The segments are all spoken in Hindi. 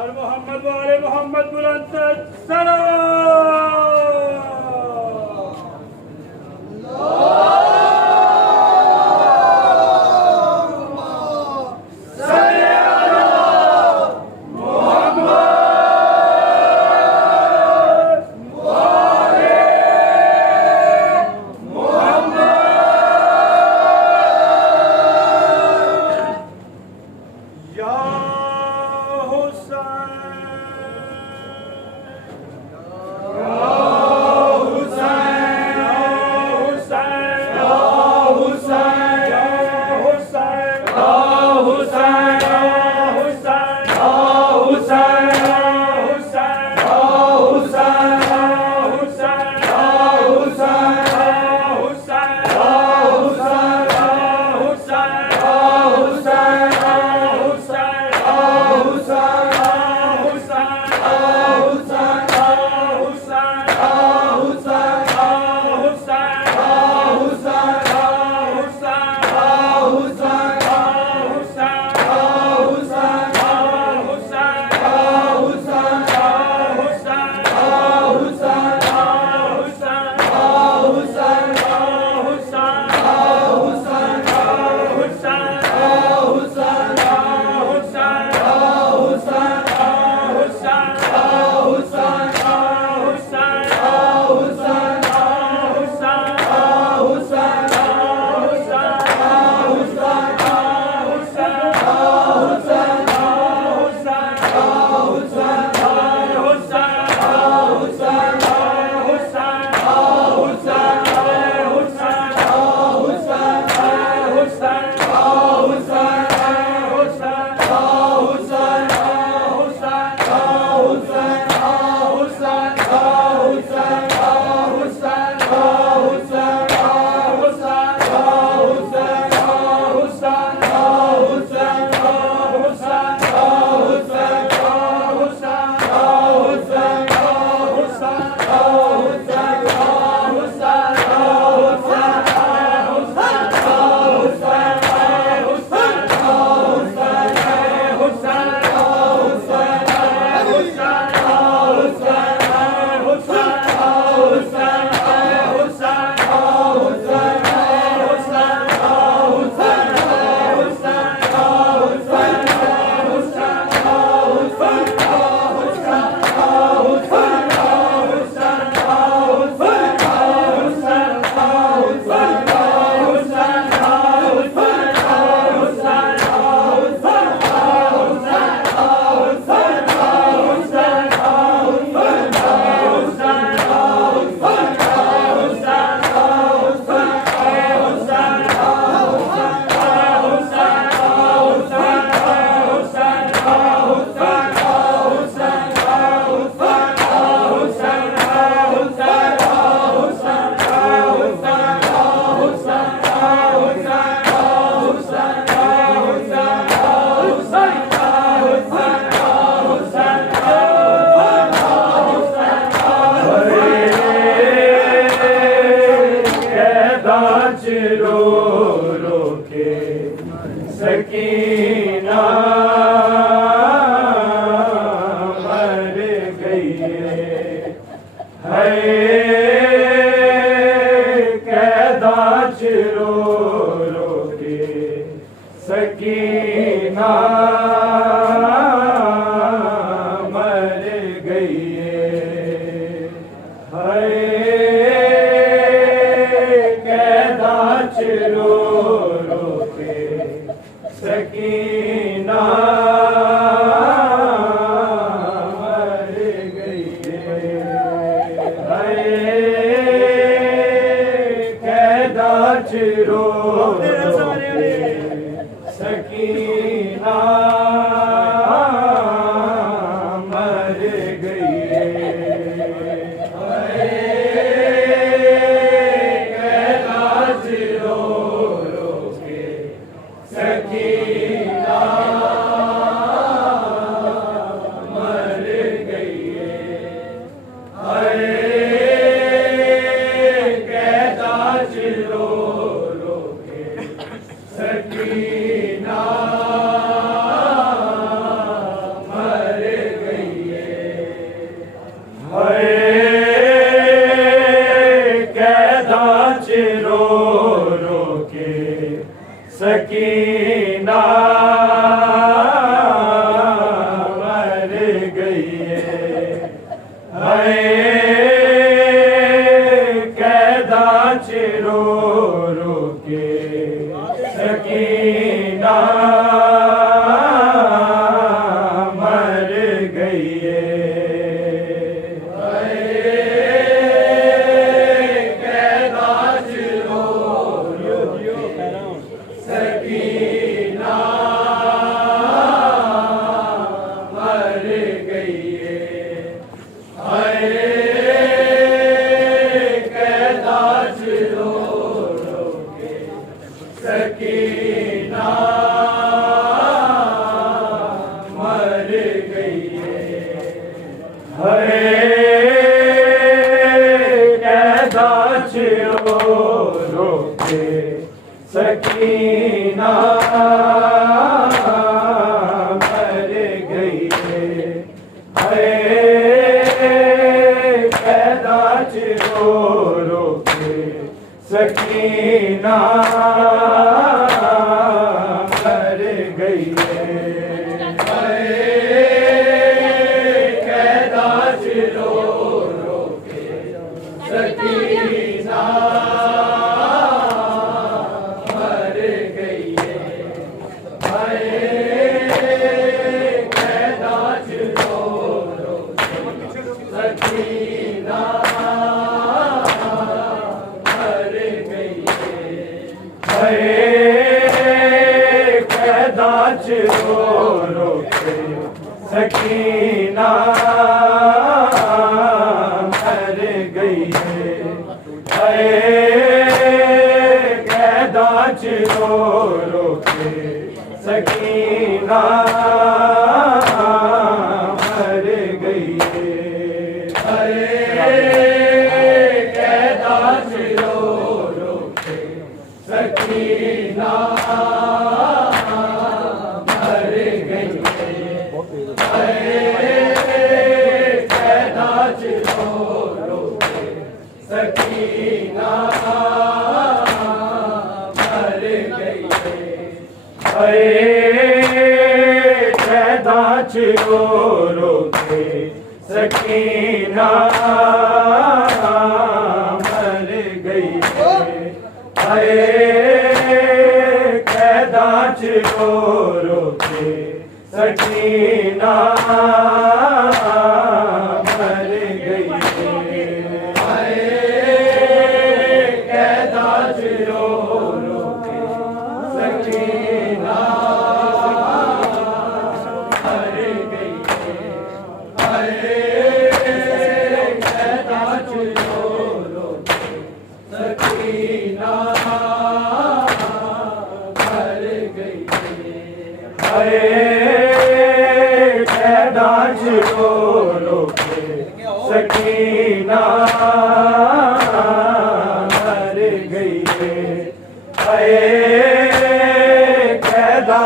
और मोहम्मद वाले मोहम्मद बुलंद सलावत। सकीना मर गई है कैदाच रो रो के सकीना मर गई है कैदाच रो रो के सकीना मर गई है कैदाच रो रो के सकीना मर गई है कैदाच रो रो के सकीना मर गई है कैदाच रो रो के सकीना गई है कैदा रो रो के सकीना मर गई है कैदा रो रो सकीना मर गई है कैदा रो रो के सकीना मर गई है कैदा रो रो के सकीना मर गई है कैदा रो रो के सकीना मर गई है कैदा रो रो के सकीना मर गई है कैदा रो रो के सकीना मर गई है कैदा रो रो के सकीना मर गई है कैदा रो रो के सकीना मर गई है कैदा रो रो के सकीना मर गई कैदा रो रो के सकीना मर गई है कैदा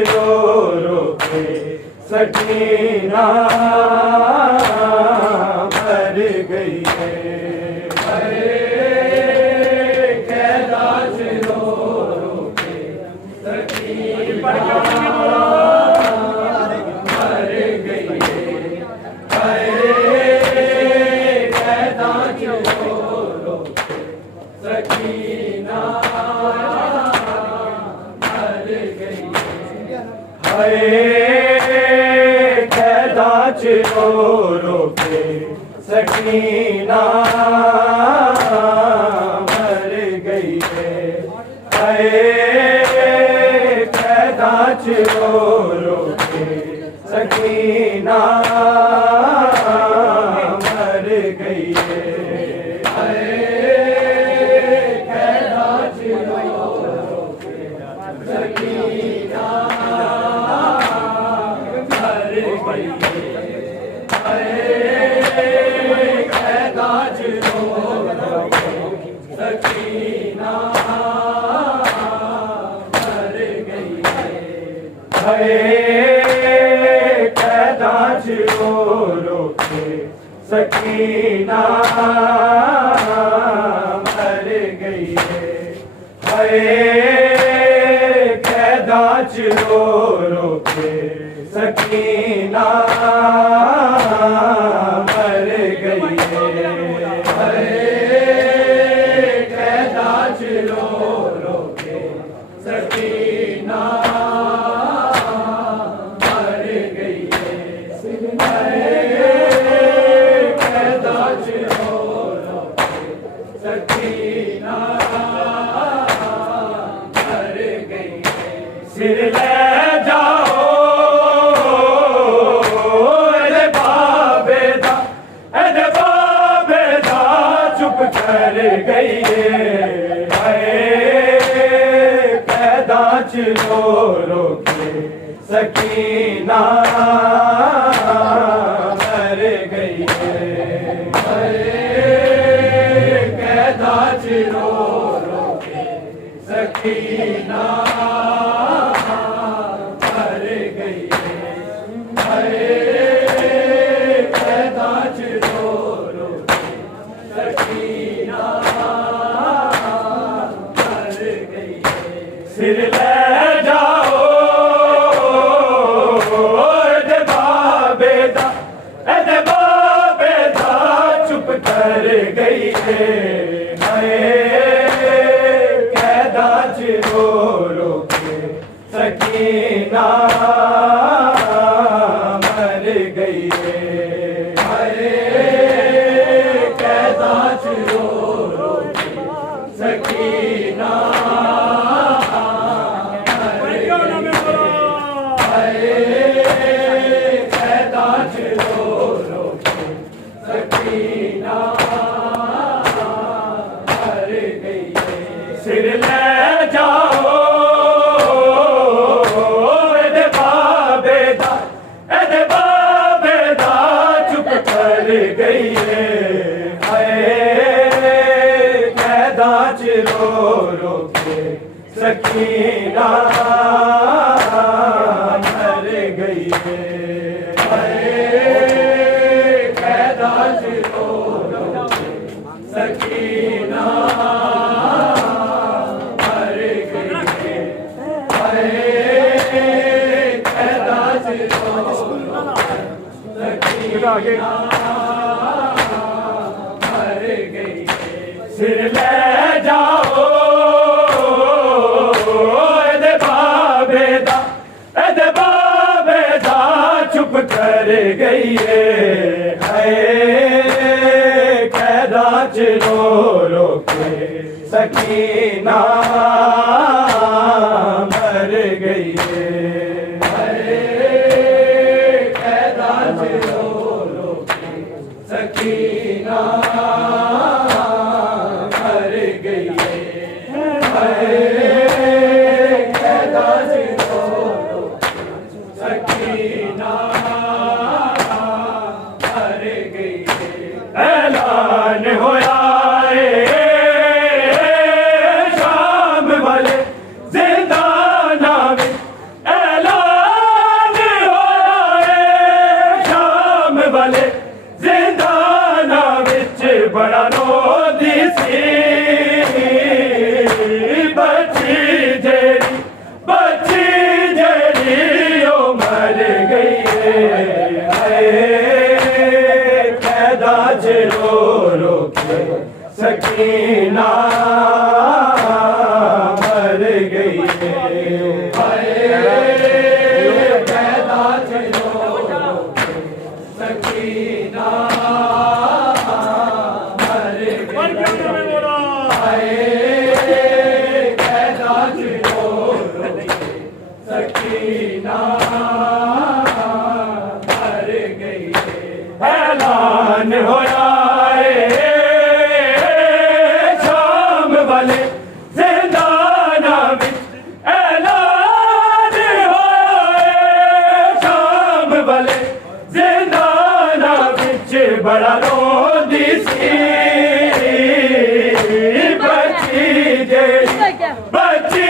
रो रो के सकीना मर गई है कैदा रो रो के सकीना मर गई है कैदा रो रो के सकीना मर गई है कैदा रो रो के सकीना मर गई है कैदा रो रो के सकीना मर गई है कैदा रो रो के सकीना मर गई है कैदा रो रो के सकीना मर गई है कैदा रो रो के सकीना मर गई है कैदा रो रो के सकीना मर गई है कैदा रो रो के सकीना मर गई है कैदा रो रो के सकीना मर गई है सिर ले जाओ चुप कर गई कैदा रो रो के सकीना मर गई कैदा रो रो के सकीना मर गई कैदा रो रो के सकीना मर गई सिर ले जाओ सिर ले जाओ एदे बाबेदा चुप कर गई है हाय कैदा च रो रो के सकीना मर गई है हाय कैदा च रो रो के सकीना आगे मर गई सिर ले जाओ एदे बाबेदा चुप कर गई है हाय कैदा च रो रो के सकीना मर गई है सकीना मर गई कैदा च रो रो सकीना मर गई ऐलान होया शाम वाले जिंदाना में ऐलान होया शाम वाले जिंदाना विच बड़ा रोदी सी बची जेड़ी ओ मर गई है कैदा च रो रो के सकीना मर गई है कैदा च रो रो के सकीना ऐलान होया शाम वाले जिंदाना विच ऐलान होया शाम वाले जिंदाना विच बड़ा रोंदी सी बची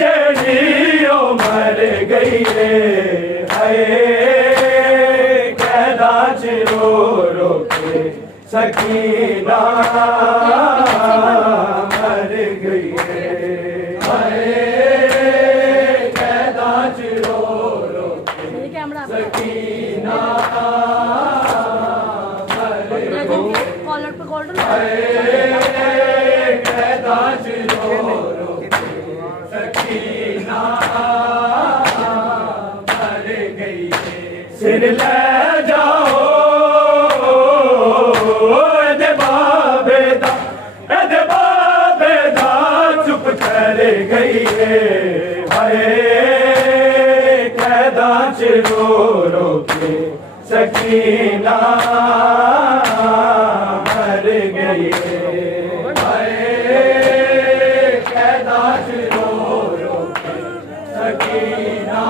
जेड़ी ओ मर गई है हाय कैदा च रो रो के सकीना मर गई है हाय कैदा च रो रो के सकीना मर गई कॉलर पे कॉलर कैदा च रो रो के सकीना मर गई सिर ले जाओ एदे बाबेदा चुप कर गई है हाय कैदा च रो रो के सकीना मर गई है हाय कैदा च रो रो के सकीना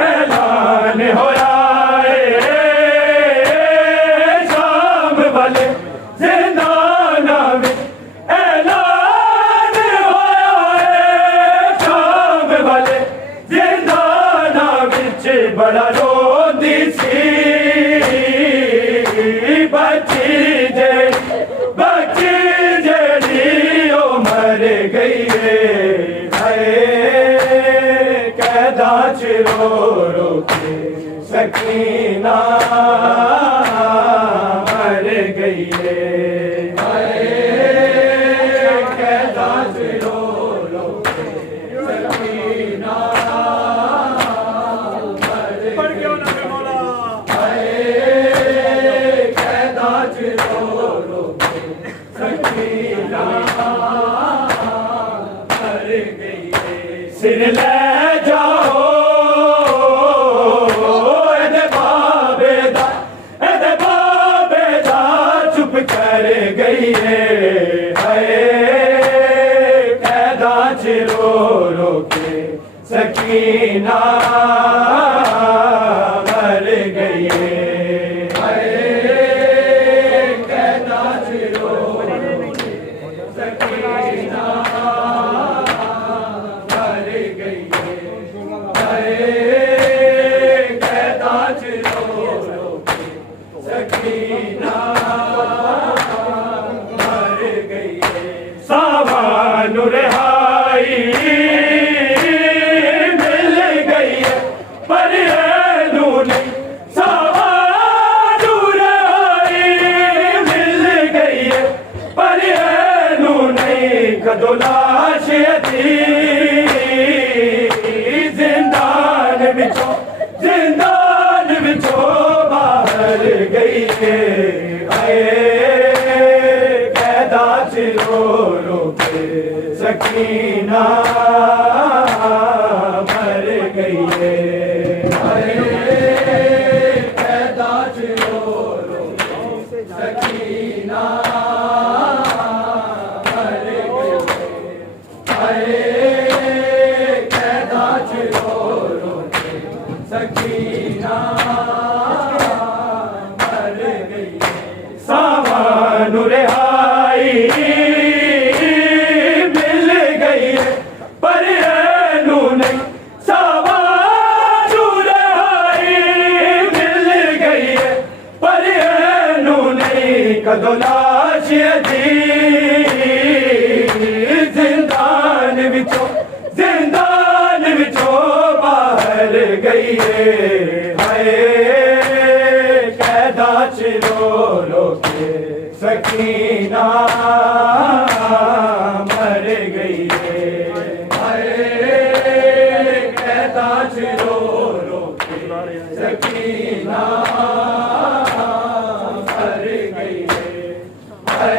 ऐलान होया शाम वाले जिंदाना में ऐलान होया शाम वाले जिंदाना विच बड़ा रोंदी सी बची जेड़ी ओ मर गई है हाय कैदा च रो रो के सकीना मर गई है हाय कैदा च रो रो के सकीना मर गई च रो रो के सकीना मर गई है। सावन रिहाई मिल गई है पर नू नहीं, सावन रिहाई मिल गई है पर नू नहीं, कदों लाश थी जिंदान बिचों बाहर गई है। आए कैदा च रो रो के सकीना मर गई है। आए कैदा च रो रो के सकीना मर गई है। आए कैदा च रो रो के सकीना मर गई है। सावन रिहाई मिल गई है पर नू नहीं, सावन रिहाई मिल गई है पर नू नहीं, कदों लाश थी जिंदान बिचों बाहर गई है। हाय कैदा च रो रो के सकीना